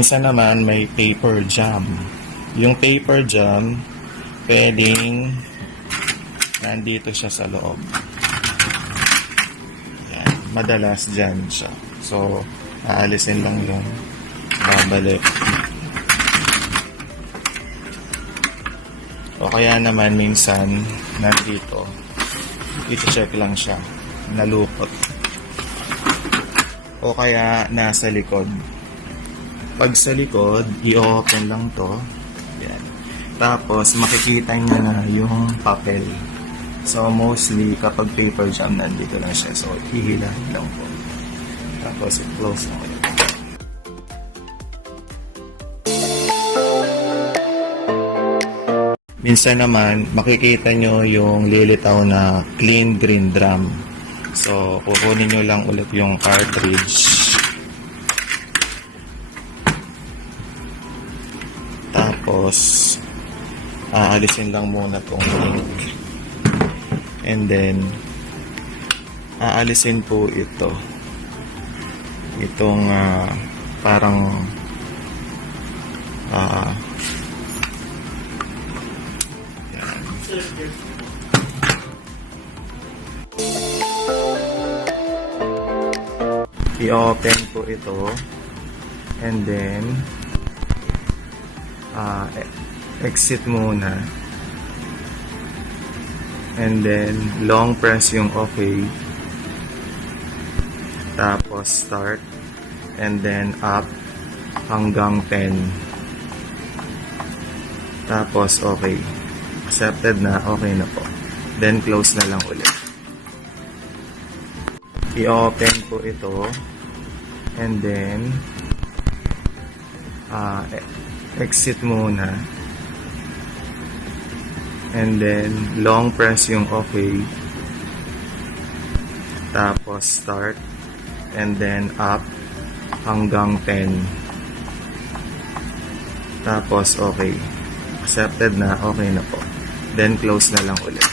Minsan naman may paper jam. Yung paper jam, pwedeng nandito siya sa loob. Yan. Madalas dyan siya. So, aalisin lang yun. Babalik. O kaya naman minsan, nandito. I-check lang siya. Nalukot. O kaya nasa likod. Pag sa likod, i-open lang to. Yan. Tapos, makikita nyo na yung papel. So, mostly, kapag paper jam, nandito lang siya. So, hihilahin lang po. Tapos, i-close lang ulit. Minsan naman, makikita nyo yung lilitaw na clean green drum. So, kukunin nyo lang ulit yung cartridge. Tapos, aalisin lang muna tong ink. And then, aalisin po ito. Itong parang yan. I-open po ito. And then, exit muna, and then long press yung OK, tapos start, and then up hanggang 10, tapos OK, accepted na, okay na po, then close na lang ulit. I-open po ito, and then exit muna, and then long press yung OK, tapos start, and then up hanggang 10, tapos OK, accepted na, okay na po, then close na lang ulit.